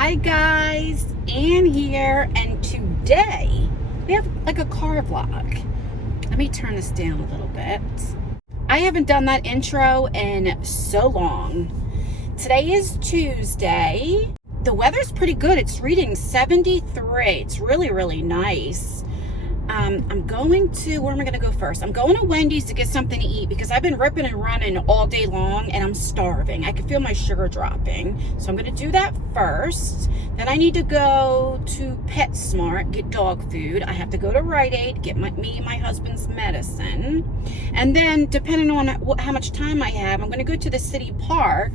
Hi guys, Ann here, and today we have like a car vlog. Let me turn this down a little bit. I haven't done that intro in so long. Today is Tuesday. The weather's pretty good. It's reading 73. It's really nice. I'm going to, where am I going to go first? I'm going to Wendy's to get something to eat because I've been ripping and running all day long and I'm starving. I can feel my sugar dropping. So I'm going to do that first. Then I need to go to PetSmart, get dog food. I have to go to Rite Aid, get me and my husband's medicine. And then depending on how much time I have, I'm going to go to the city park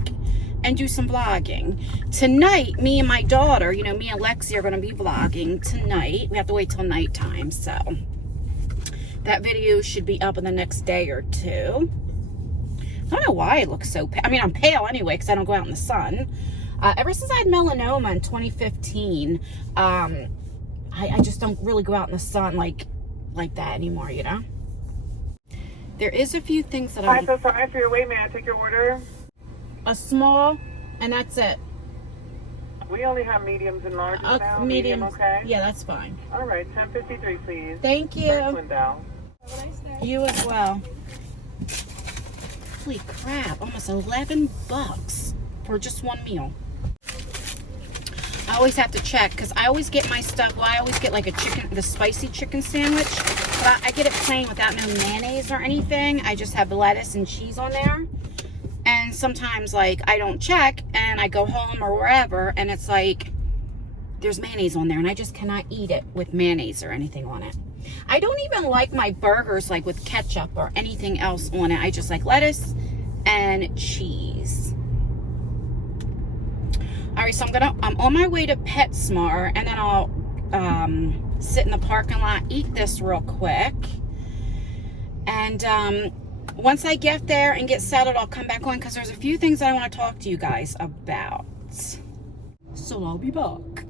and do some vlogging. Tonight, me and my daughter, me and Lexi are gonna be vlogging tonight. We have to wait till nighttime, so that video should be up in the next day or two. I don't know why I look so pale. I mean, I'm pale anyway because I don't go out in the sun. Ever since I had melanoma in 2015, I just don't really go out in the sun like that anymore, There is a few things that Hi, so sorry for your wait. May I take your order? A small, and that's it. We only have mediums and larges now. Medium, okay? Yeah, that's fine. All right, 1053, please. Thank you. First window. Have a nice day. You as well. Holy crap, almost 11 bucks for just one meal. I always have to check because I always get my stuff. Well, I always get like the spicy chicken sandwich, but I get it plain without no mayonnaise or anything. I just have the lettuce and cheese on there. And sometimes, I don't check, and I go home or wherever, and it's like, there's mayonnaise on there, and I just cannot eat it with mayonnaise or anything on it. I don't even like my burgers, with ketchup or anything else on it. I just like lettuce and cheese. All right, so I'm on my way to PetSmart, and then I'll sit in the parking lot, eat this real quick, and once I get there and get settled, I'll come back on because there's a few things that I want to talk to you guys about. So I'll be back.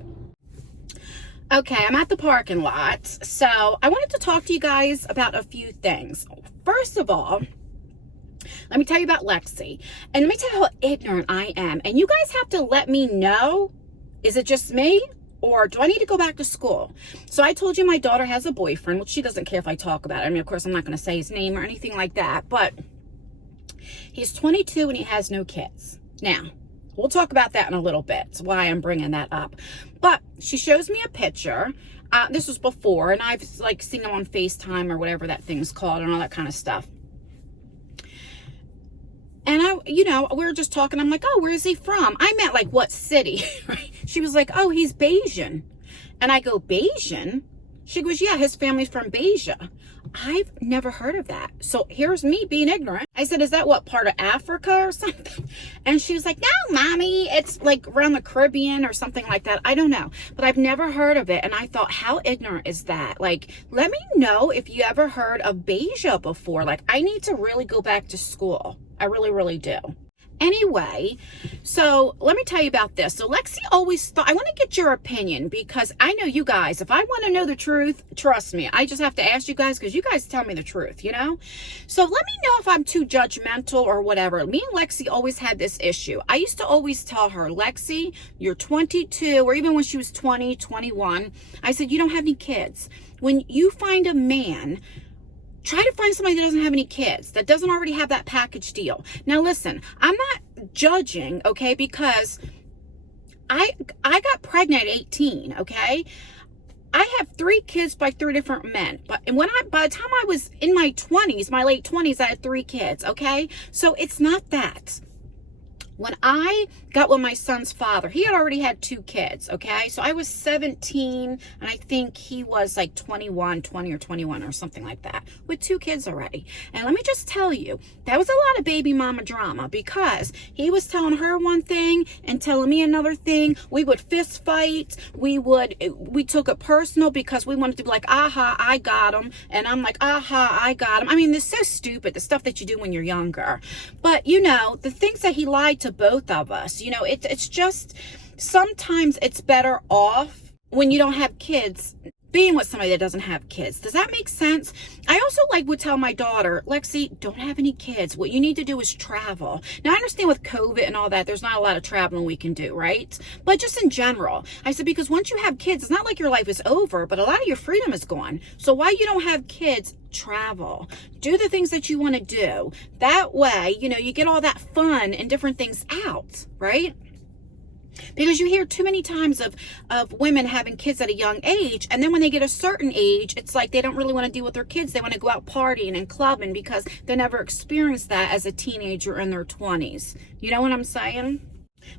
Okay, I'm at the parking lot. So I wanted to talk to you guys about a few things. First of all, let me tell you about Lexi. And let me tell you how ignorant I am. And you guys have to let me know, is it just me? Or do I need to go back to school? So I told you my daughter has a boyfriend, which she doesn't care if I talk about it. I mean, of course, I'm not going to say his name or anything like that. But he's 22 and he has no kids. Now, we'll talk about that in a little bit. It's why I'm bringing that up. But she shows me a picture. This was before. And I've seen him on FaceTime or whatever that thing's called and all that kind of stuff. And we were just talking. I'm like, oh, where is he from? I meant what city, right? She was like, oh, he's Bayesian. And I go, Bayesian? She goes, yeah, his family's from Beja. I've never heard of that. So here's me being ignorant. I said, is that what part of Africa or something? And she was like, no, mommy, it's around the Caribbean or something like that. I don't know, but I've never heard of it. And I thought, how ignorant is that? Let me know if you ever heard of Beja before. I need to really go back to school. I really do. Anyway, so let me tell you about this. So Lexi always thought, I want to get your opinion because I know you guys, if I want to know the truth, trust me, I just have to ask you guys because you guys tell me the truth, So let me know if I'm too judgmental or whatever. Me and Lexi always had this issue. I used to always tell her, Lexi, you're 22, or even when she was 20, 21, I said, you don't have any kids. When you find a man, try to find somebody that doesn't have any kids, that doesn't already have that package deal. Now, listen, I'm not judging, okay, because I got pregnant at 18, okay? I have 3 kids by 3 different men. By the time I was in my 20s, my late 20s, I had 3 kids, okay? So it's not that. When I got with my son's father, he had already had 2 kids, okay? So I was 17, and I think he was 20 or 21 or something like that, with 2 kids already. And let me just tell you, that was a lot of baby mama drama because he was telling her one thing and telling me another thing. We would fist fight. We took it personal because we wanted to be like, aha, I got him. And I'm like, aha, I got him. I mean, it's so stupid, the stuff that you do when you're younger. But, the things that he lied to both of us, it's just, sometimes it's better off when you don't have kids being with somebody that doesn't have kids. Does that make sense? I also would tell my daughter, Lexi, don't have any kids. What you need to do is travel. Now, I understand with COVID and all that, there's not a lot of traveling we can do, right? But just in general, I said, because once you have kids, it's not like your life is over, but a lot of your freedom is gone. So while you don't have kids, travel. Do the things that you want to do. That way, you get all that fun and different things out, right? Because you hear too many times of women having kids at a young age, and then when they get a certain age, it's like they don't really want to deal with their kids. They want to go out partying and clubbing because they never experienced that as a teenager in their 20s. You know what I'm saying?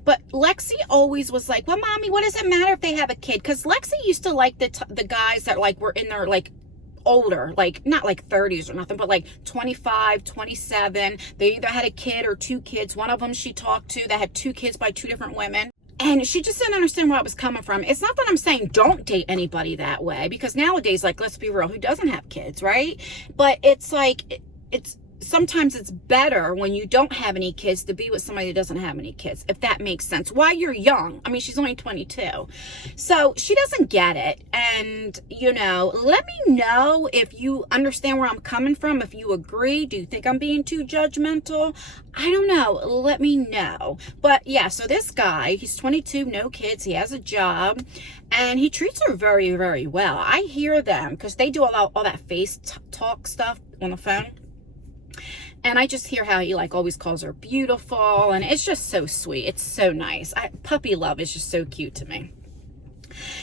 But Lexi always was like, well, mommy, what does it matter if they have a kid? Because Lexi used to like the guys that were in their older, not 30s or nothing, but 25, 27. They either had a kid or two kids. One of them she talked to that had two kids by two different women. And she just didn't understand where I was coming from. It's not that I'm saying don't date anybody that way, because nowadays, let's be real, who doesn't have kids, right? But it's sometimes it's better when you don't have any kids to be with somebody that doesn't have any kids, if that makes sense. While you're young. I mean, she's only 22. So she doesn't get it. And, let me know if you understand where I'm coming from, if you agree. Do you think I'm being too judgmental? I don't know. Let me know. But yeah, so this guy, he's 22, no kids. He has a job and he treats her very, very well. I hear them because they do all that face talk stuff on the phone. And I just hear how he always calls her beautiful, and it's just so sweet. It's so nice. Puppy love is just so cute to me.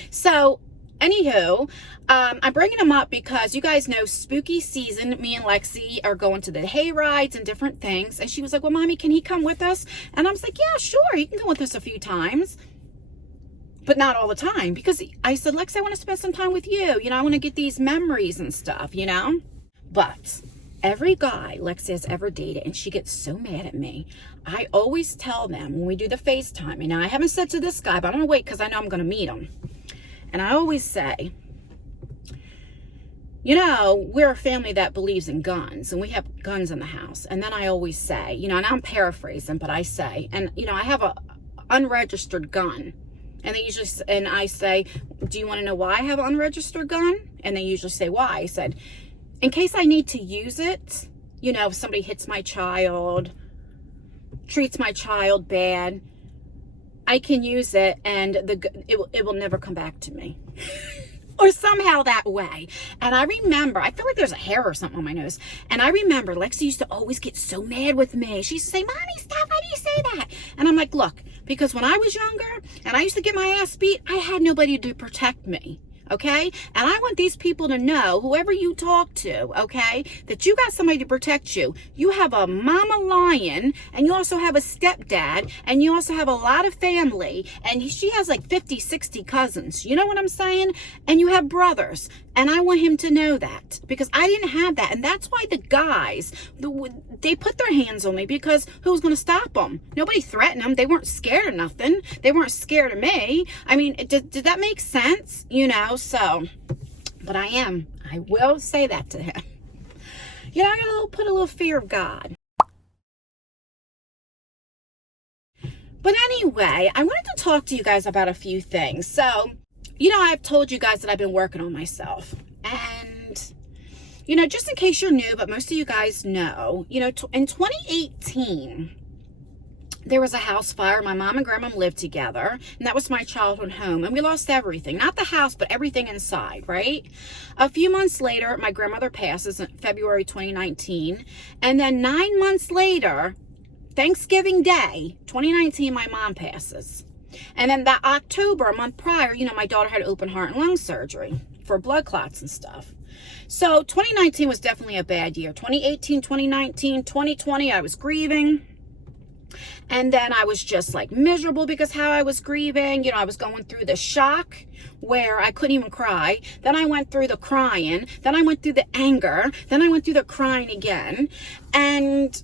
So anywho, I'm bringing him up because you guys know spooky season. Me and Lexi are going to the hay rides and different things. And she was like, well, mommy, can he come with us? And I was like, yeah, sure. He can come with us a few times, but not all the time, because I said, Lex, I want to spend some time with you. I want to get these memories and stuff, but every guy Lexi has ever dated, and she gets so mad at me, I always tell them when we do the FaceTime, and I haven't said to this guy, but I'm going to wait because I know I'm going to meet him. And I always say, we're a family that believes in guns, and we have guns in the house. And then I always say, and I'm paraphrasing, but I say, and, I have a unregistered gun. And I say, do you want to know why I have an unregistered gun? And they usually say, why? I said, in case I need to use it, if somebody hits my child, treats my child bad, I can use it and it will never come back to me. Or somehow that way. And I remember, I feel like there's a hair or something on my nose. And I remember Lexi used to always get so mad with me. She used to say, Mommy, stop, why do you say that? And I'm like, look, because when I was younger and I used to get my ass beat, I had nobody to protect me. Okay? And I want these people to know, whoever you talk to, okay, that you got somebody to protect you. You have a mama lion, and you also have a stepdad, and you also have a lot of family, and she has 50, 60 cousins. You know what I'm saying? And you have brothers. And I want him to know that, because I didn't have that. And that's why the guys, they put their hands on me, because who was going to stop them? Nobody threatened them. They weren't scared of nothing. They weren't scared of me. I mean, did that make sense? So, but I will say that to him. I got to put a little fear of God. But anyway, I wanted to talk to you guys about a few things. So, I've told you guys that I've been working on myself. And, just in case you're new, but most of you guys know, in 2018, there was a house fire. My mom and grandma lived together, and that was my childhood home. And we lost everything, not the house, but everything inside, right? A few months later, my grandmother passes in February 2019. And then 9 months later, Thanksgiving Day, 2019, my mom passes. And then that October, a month prior, my daughter had open heart and lung surgery for blood clots and stuff. So 2019 was definitely a bad year. 2018, 2019, 2020, I was grieving. And then I was just miserable because how I was grieving. I was going through the shock where I couldn't even cry. Then I went through the crying. Then I went through the anger. Then I went through the crying again. And,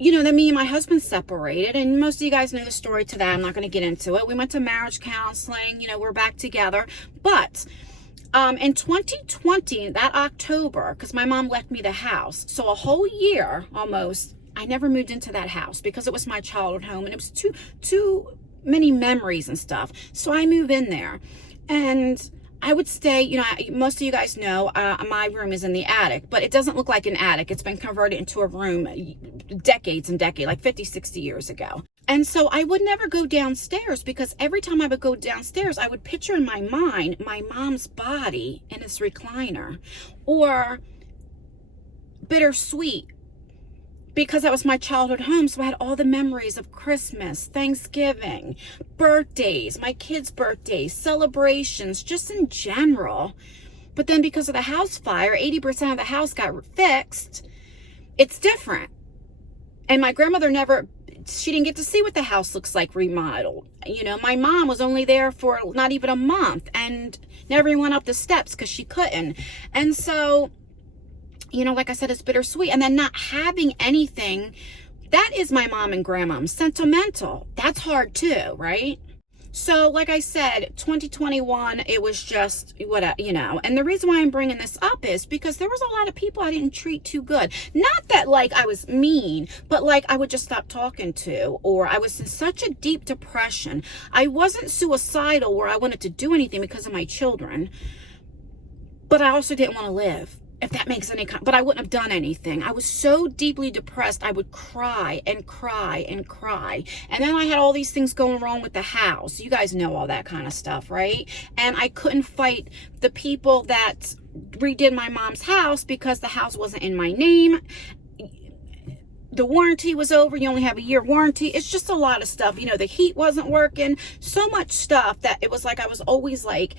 then me and my husband separated. And most of you guys know the story to that. I'm not going to get into it. We went to marriage counseling. We're back together. But in 2020, that October, because my mom left me the house. So a whole year almost, I never moved into that house because it was my childhood home and it was too many memories and stuff. So I move in there, and I would stay, you know, most of you guys know my room is in the attic, but it doesn't look like an attic. It's been converted into a room decades and decades, like 50, 60 years ago. And so I would never go downstairs, because every time I would go downstairs, I would picture in my mind my mom's body in this recliner, or Bittersweet, because that was my childhood home. So I had all the memories of Christmas, Thanksgiving, birthdays, my kids' birthdays, celebrations, just in general. But then because of the house fire, 80% of the house got fixed. It's different. And my grandmother she didn't get to see what the house looks like remodeled. You know, my mom was only there for not even a month and never went up the steps because she couldn't. And so, you know, like I said, it's bittersweet. And then not having anything, that is my mom and grandma. Sentimental. That's hard too, right? So like I said, 2021, it was just what, you know, and the reason why I'm bringing this up is because there was a lot of people I didn't treat too good. Not that like I was mean, but like I would just stop talking to, or I was in such a deep depression. I wasn't suicidal where I wanted to do anything because of my children, but I also didn't want to live. If that makes any kind, but I wouldn't have done anything. I was so deeply depressed. I would cry and cry and cry. And then I had all these things going wrong with the house. You guys know all that kind of stuff, right? And I couldn't fight the people that redid my mom's house because the house wasn't in my name. The warranty was over. You only have a year warranty. It's just a lot of stuff. You know, the heat wasn't working. So much stuff that it was like I was always like,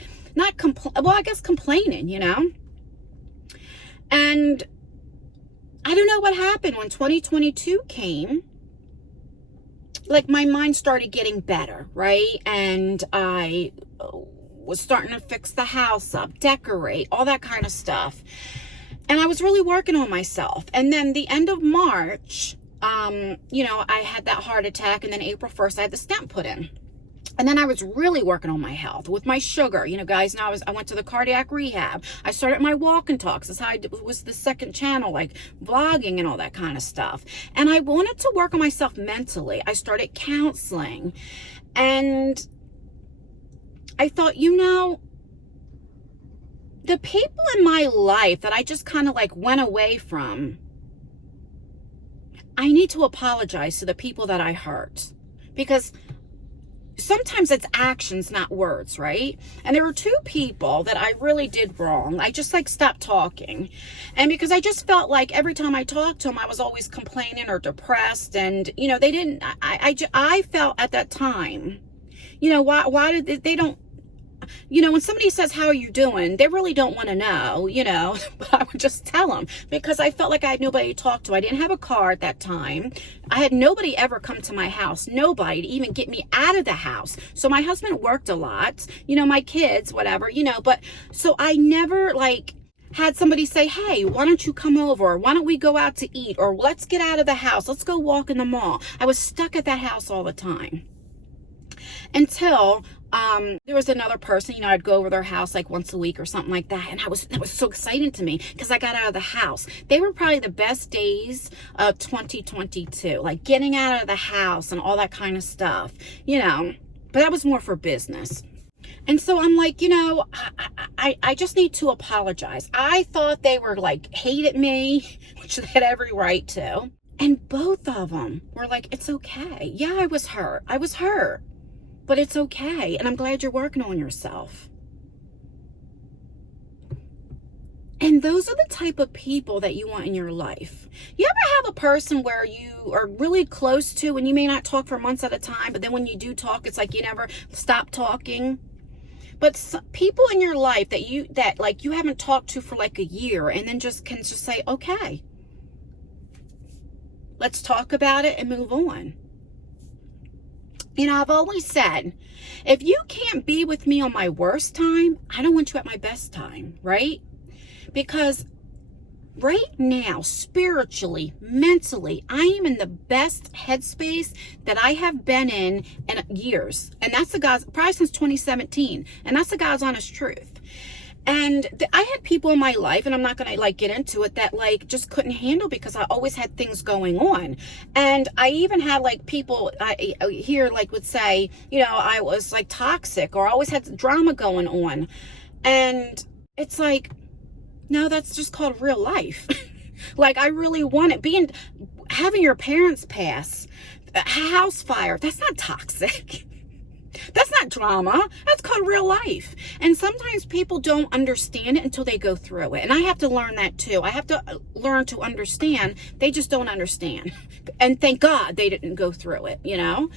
complaining, you know? And I don't know what happened when 2022 came. Like my mind started getting better, right? And I was starting to fix the house up, decorate, all that kind of stuff. And I was really working on myself. And then the end of March, you know, I had that heart attack. And then April 1st, I had the stent put in. And then I was really working on my health with my sugar. You know, guys, now I went to the cardiac rehab. I started my walk and talks. That's how it was the second channel, like vlogging and all that kind of stuff. And I wanted to work on myself mentally. I started counseling. And I thought, you know, the people in my life that I just kind of like went away from, I need to apologize to the people that I hurt. Because sometimes it's actions, not words, right? And there were two people that I really did wrong. I just like stopped talking. And because I just felt like every time I talked to them, I was always complaining or depressed. And, you know, they didn't, I felt at that time, you know, why did they don't, you know, when somebody says, how are you doing? They really don't want to know, you know, but I would just tell them because I felt like I had nobody to talk to. I didn't have a car at that time. I had nobody ever come to my house, nobody to even get me out of the house. So my husband worked a lot, you know, my kids, whatever, you know, but so I never like had somebody say, hey, why don't you come over? Or why don't we go out to eat? Or let's get out of the house. Let's go walk in the mall. I was stuck at that house all the time until there was another person, you know, I'd go over their house like once a week or something like that. And that was so exciting to me because I got out of the house. They were probably the best days of 2022, like getting out of the house and all that kind of stuff, you know, but that was more for business. And so I'm like, you know, I just need to apologize. I thought they were like, hated me, which they had every right to. And both of them were like, it's okay. Yeah, I was hurt. But it's okay. And I'm glad you're working on yourself. And those are the type of people that you want in your life. You ever have a person where you are really close to and you may not talk for months at a time, but then when you do talk, it's like you never stop talking? But people in your life that you haven't talked to for like a year and then can just say, okay, let's talk about it and move on. You know, I've always said, if you can't be with me on my worst time, I don't want you at my best time, right? Because right now, spiritually, mentally, I am in the best headspace that I have been in years. And that's the God's, probably since 2017. And that's the God's honest truth. And I had people in my life, and I'm not going to like get into it, that like just couldn't handle because I always had things going on. And I even had like people I hear like would say, you know, I was like toxic or I always had drama going on. And it's like, no, that's just called real life. Like, I really want it. Having your parents pass, a house fire, that's not toxic. That's not drama. That's called real life. And sometimes people don't understand it until they go through it. And I have to learn that too. I have to learn to understand. They just don't understand. And thank God they didn't go through it, you know?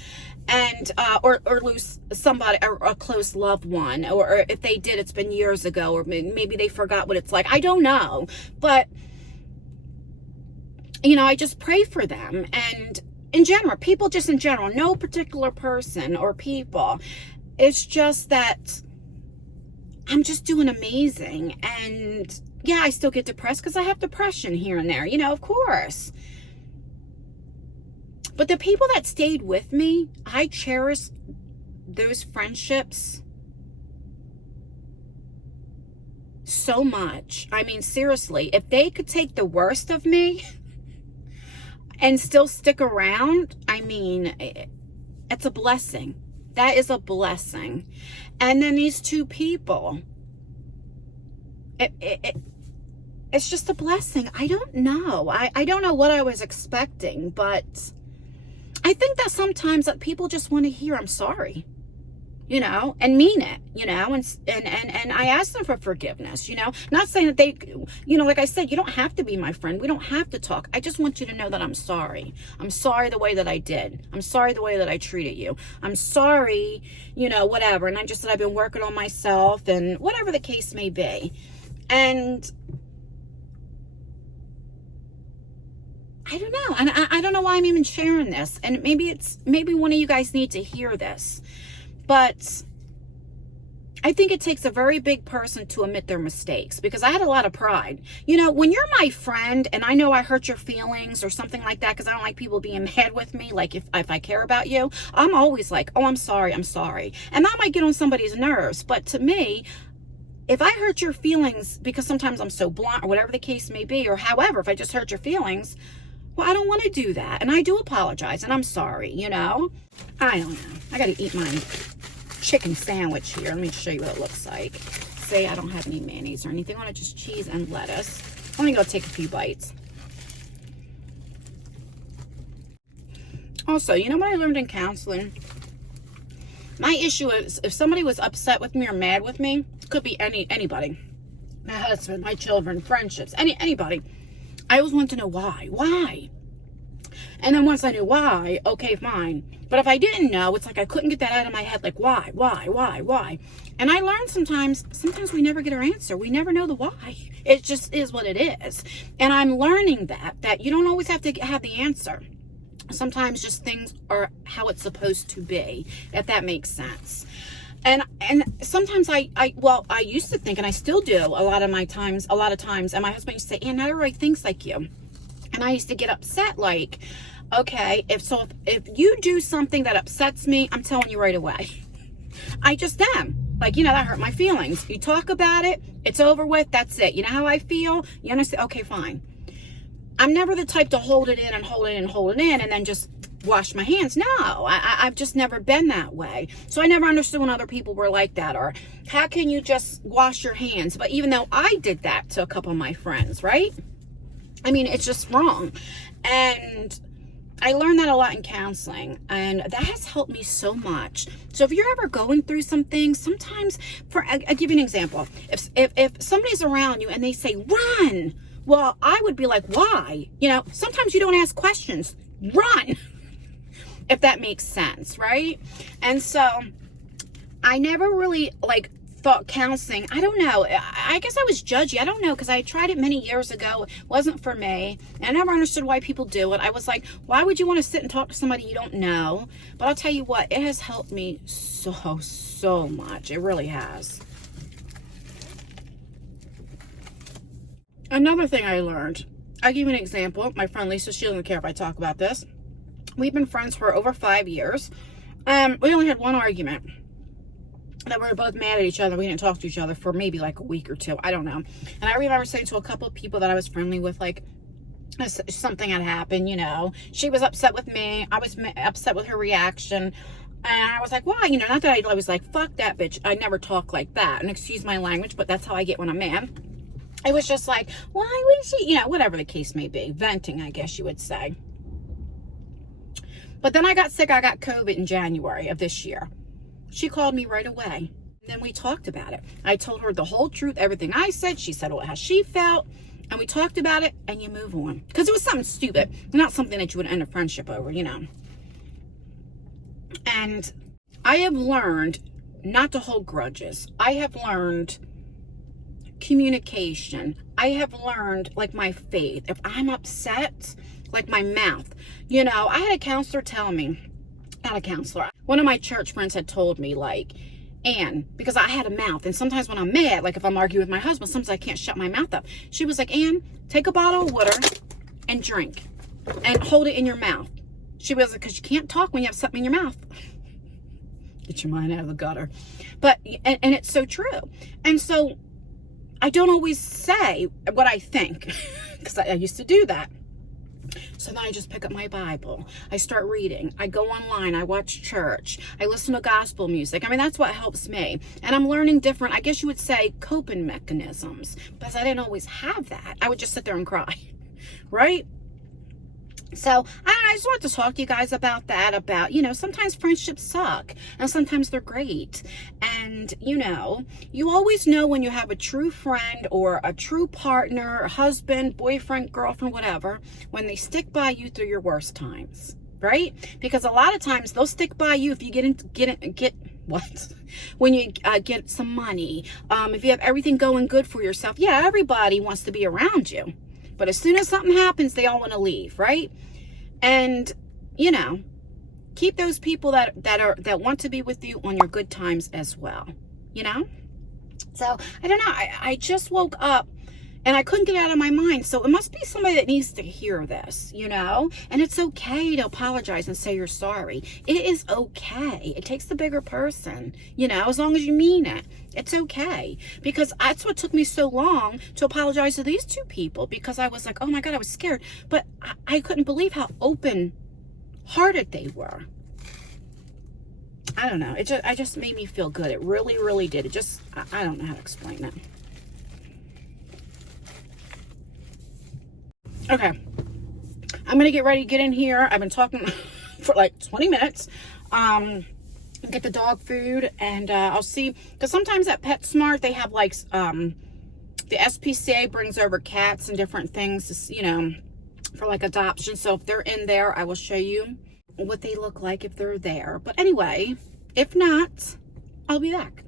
And, or lose somebody, or a close loved one. Or if they did, it's been years ago. Or maybe they forgot what it's like. I don't know. But, you know, I just pray for them. And in general, people just in general, no particular person or people. It's just that I'm just doing amazing. And yeah, I still get depressed because I have depression here and there, you know, of course. But the people that stayed with me, I cherish those friendships so much. I mean, seriously, if they could take the worst of me and still stick around, I mean, it's a blessing. That is a blessing. And then these two people, it's just a blessing. I don't know. I don't know what I was expecting, but I think that sometimes that people just want to hear, I'm sorry, you know, and mean it, you know, and I ask them for forgiveness, you know, not saying that they, you know, like I said, you don't have to be my friend. We don't have to talk. I just want you to know that I'm sorry. I'm sorry the way that I did. I'm sorry the way that I treated you. I'm sorry, you know, whatever. And I just said I've been working on myself and whatever the case may be. And I don't know. And I don't know why I'm even sharing this. And maybe one of you guys need to hear this. But I think it takes a very big person to admit their mistakes, because I had a lot of pride. You know, when you're my friend and I know I hurt your feelings or something like that, because I don't like people being mad with me, like if I care about you, I'm always like, oh, I'm sorry. And that might get on somebody's nerves. But to me, if I hurt your feelings because sometimes I'm so blunt or whatever the case may be, or however, if I just hurt your feelings, well, I don't want to do that. And I do apologize and I'm sorry, you know? I don't know. I got to eat my chicken sandwich here. Let me show you what it looks like. Say I don't have any mayonnaise or anything on it, just cheese and lettuce. I'm going to go take a few bites. Also, you know what I learned in counseling? My issue is if somebody was upset with me or mad with me, it could be anybody. My husband, my children, friendships, anybody. I always want to know why. Why? And then once I knew why, okay, fine. But if I didn't know, it's like I couldn't get that out of my head. Like, why? And I learned sometimes we never get our answer. We never know the why. It just is what it is. And I'm learning that you don't always have to have the answer. Sometimes just things are how it's supposed to be, if that makes sense. And sometimes I used to think, and I still do a lot of times, and my husband used to say, not everybody thinks like you. And I used to get upset, like, okay, if you do something that upsets me, I'm telling you right away. I just am. Like, you know, that hurt my feelings. You talk about it, it's over with, that's it. You know how I feel? You understand? Okay, fine. I'm never the type to hold it in, and then just wash my hands. No, I've just never been that way. So I never understood when other people were like that, or how can you just wash your hands? But even though I did that to a couple of my friends, right? I mean, it's just wrong. And I learned that a lot in counseling, and that has helped me so much. So if you're ever going through some things, sometimes, I'll give you an example. If somebody's around you and they say, run, well, I would be like, why? You know, sometimes you don't ask questions, run, if that makes sense, right? And so I never really thought counseling, I don't know, I guess I was judgy. I don't know, because I tried it many years ago. It wasn't for me. And I never understood why people do it. I was like, why would you want to sit and talk to somebody you don't know? But I'll tell you what, it has helped me so much. It really has. Another thing I learned, I'll give you an example. My friend Lisa, she doesn't care if I talk about this. We've been friends for over 5 years. We only had one argument that we were both mad at each other. We didn't talk to each other for maybe like a week or two. I don't know. And I remember saying to a couple of people that I was friendly with, like, something had happened, you know. She was upset with me. I was upset with her reaction. And I was like, why? You know, not that I was like, fuck that bitch. I never talk like that. And excuse my language, but that's how I get when I'm mad. It was just like, why would she, you know, whatever the case may be. Venting, I guess you would say. But then I got sick. I got COVID in January of this year. She called me right away. And then we talked about it. I told her the whole truth, everything I said. She said how she felt. And we talked about it, and you move on. Because it was something stupid. Not something that you would end a friendship over, you know. And I have learned not to hold grudges. I have learned communication. I have learned, like, my faith. If I'm upset, like my mouth. You know, I had a counselor tell me, not a counselor, one of my church friends had told me, like, Ann, because I had a mouth, and sometimes when I'm mad, like if I'm arguing with my husband, sometimes I can't shut my mouth up. She was like, Ann, take a bottle of water and drink and hold it in your mouth. She was like, because you can't talk when you have something in your mouth. Get your mind out of the gutter. But, and it's so true. And so I don't always say what I think, because I used to do that. So then I just pick up my Bible. I start reading. I go online. I watch church. I listen to gospel music. I mean, that's what helps me. And I'm learning different, I guess you would say, coping mechanisms. Because I didn't always have that. I would just sit there and cry. Right? So I just want to talk to you guys about that, about, you know, sometimes friendships suck and sometimes they're great. And, you know, you always know when you have a true friend or a true partner, husband, boyfriend, girlfriend, whatever, when they stick by you through your worst times, right? Because a lot of times they'll stick by you if you when you get some money, if you have everything going good for yourself. Yeah, everybody wants to be around you. But as soon as something happens, they all want to leave, right? And, you know, keep those people that want to be with you on your good times as well, you know? So, I don't know. I just woke up and I couldn't get it out of my mind. So, it must be somebody that needs to hear this, you know? And it's okay to apologize and say you're sorry. It is okay. It takes the bigger person, you know, as long as you mean it. It's okay. Because that's what took me so long to apologize to these two people. Because I was like, oh my God, I was scared. But I couldn't believe how open-hearted they were. I don't know. It just made me feel good. It really, really did. It just, I don't know how to explain it. Okay, I'm gonna get ready to get in here. I've been talking for like 20 minutes. Get the dog food, and I'll see, because sometimes at PetSmart they have like the SPCA brings over cats and different things, you know, for like adoption. So if they're in there, I will show you what they look like if they're there. But anyway, if not, I'll be back.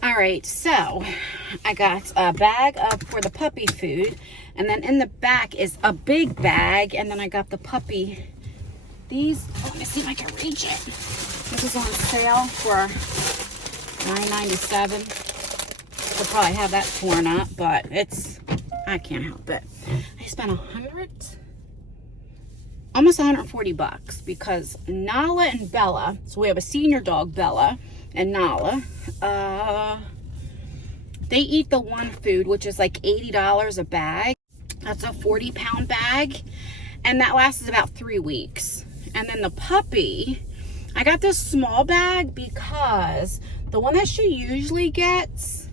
All right, so I got a bag for the puppy food, and then in the back is a big bag, and then I got the puppy. These, let me see if I can reach it. This is on sale for $9.97. I'll probably have that torn up, but I can't help it. I spent almost 140 bucks because Nala and Bella, so we have a senior dog, Bella, and Nala, they eat the one food, which is like $80 a bag. That's a 40-pound bag, and that lasts about 3 weeks. And then the puppy, I got this small bag because the one that she usually gets,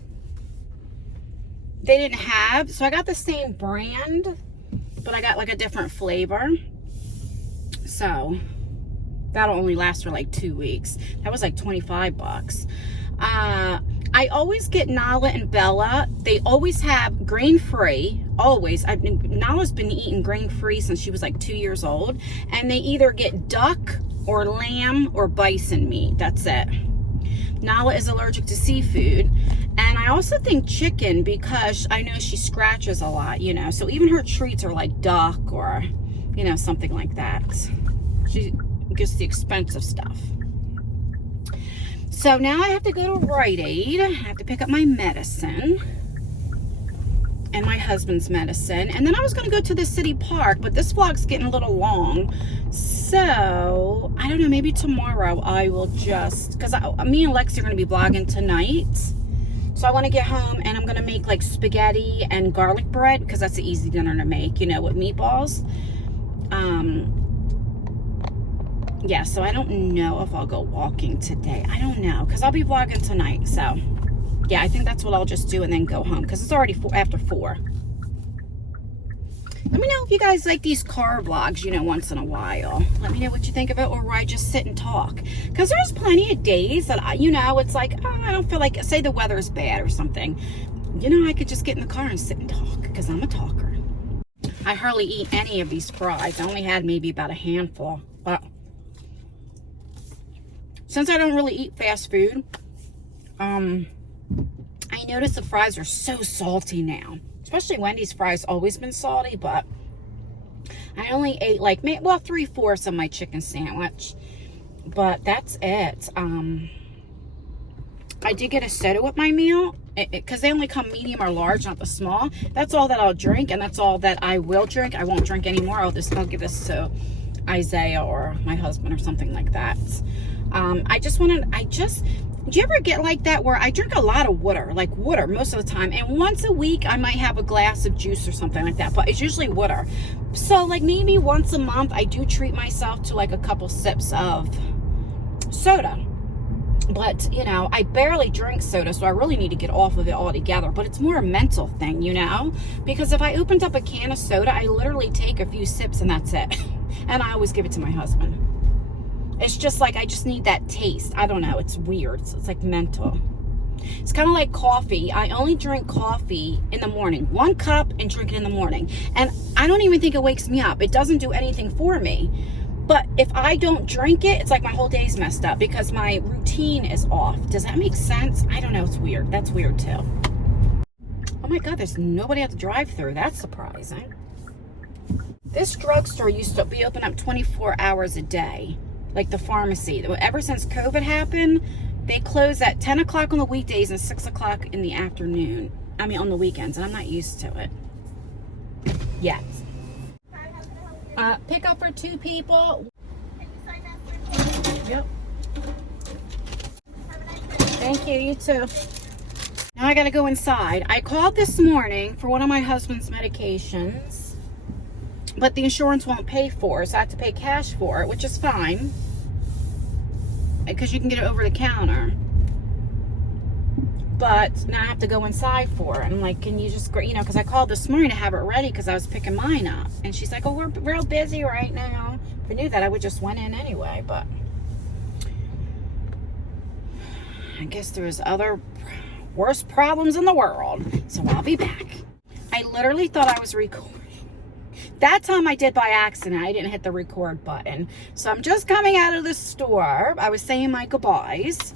they didn't have. So I got the same brand, but I got like a different flavor. So that'll only last for like 2 weeks. That was like 25 bucks. I always get Nala and Bella. They always have grain-free, always. Nala's been eating grain-free since she was like 2 years old. And they either get duck or lamb or bison meat. That's it. Nala is allergic to seafood. And I also think chicken, because I know she scratches a lot, you know. So even her treats are like duck or, you know, something like that. She gets the expensive stuff. So now I have to go to Rite Aid. I have to pick up my medicine and my husband's medicine. And then I was going to go to the city park, but this vlog's getting a little long. So I don't know, maybe tomorrow I will just, because me and Lexi are going to be vlogging tonight. So I want to get home and I'm going to make like spaghetti and garlic bread, because that's an easy dinner to make, you know, with meatballs. yeah, so I don't know if I'll go walking today. I don't know, because I'll be vlogging tonight. So yeah, I think that's what I'll just do and then go home, because it's already after 4. Let me know if you guys like these car vlogs, you know, once in a while. Let me know what you think of it, or where I just sit and talk. Because there's plenty of days that, you know, it's like, oh, I don't feel like, say the weather's bad or something. You know, I could just get in the car and sit and talk, because I'm a talker. I hardly eat any of these fries. I only had maybe about a handful. But since I don't really eat fast food, I notice the fries are so salty now. Especially Wendy's fries always been salty, but I only ate like, well, 3/4 of my chicken sandwich. But that's it. I did get a soda with my meal, because they only come medium or large, not the small. That's all that I'll drink, and that's all that I will drink. I won't drink anymore. I'll give this to Isaiah or my husband or something like that. Do you ever get like that where I drink a lot of water, like water most of the time, and once a week I might have a glass of juice or something like that, but it's usually water. So like maybe once a month I do treat myself to like a couple sips of soda. But, you know, I barely drink soda, so I really need to get off of it altogether. But it's more a mental thing, you know? Because if I opened up a can of soda, I literally take a few sips and that's it. And I always give it to my husband. It's just like, I just need that taste. I don't know. It's weird. It's like mental. It's kind of like coffee. I only drink coffee in the morning. 1 cup and drink it in the morning. And I don't even think it wakes me up. It doesn't do anything for me. But if I don't drink it, it's like my whole day's messed up because my routine is off. Does that make sense? I don't know. It's weird. That's weird too. Oh my God, there's nobody at the drive-thru. That's surprising. This drugstore used to be open up 24 hours a day, like the pharmacy. Ever since COVID happened, they close at 10 o'clock on the weekdays and 6 o'clock in the afternoon. I mean, on the weekends, and I'm not used to it yet. Pick up for 2 people. Can you sign that for me? Yep. Have a nice day. Thank you. You too. Now I gotta go inside. I called this morning for one of my husband's medications, but the insurance won't pay for it, so I have to pay cash for it, which is fine because you can get it over the counter. But now I have to go inside for it. I'm like, can you just, you know, because I called this morning to have it ready because I was picking mine up. And she's like, oh, we're real busy right now. If I knew that, I would just went in anyway. But I guess there's other worse problems in the world. So I'll be back. I literally thought I was recording. That time I did by accident. I didn't hit the record button. So I'm just coming out of the store. I was saying my goodbyes.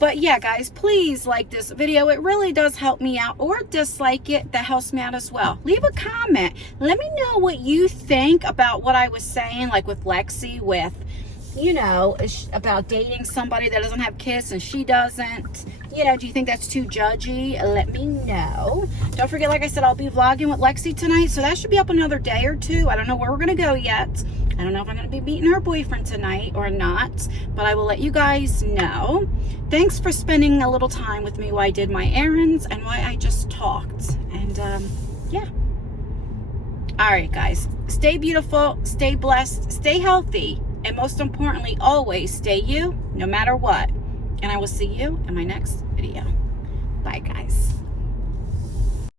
But yeah, guys, please like this video. It really does help me out. Or dislike it. That helps me out as well. Leave a comment. Let me know what you think about what I was saying, like with Lexi, with, you know, about dating somebody that doesn't have kids and she doesn't. You know, do you think that's too judgy? Let me know. Don't forget, like I said, I'll be vlogging with Lexi tonight. So that should be up another day or 2. I don't know where we're going to go yet. I don't know if I'm going to be meeting her boyfriend tonight or not, but I will let you guys know. Thanks for spending a little time with me while I did my errands and while I just talked. And yeah. All right, guys. Stay beautiful, stay blessed, stay healthy, and most importantly, always stay you, no matter what. And I will see you in my next video. Bye, guys.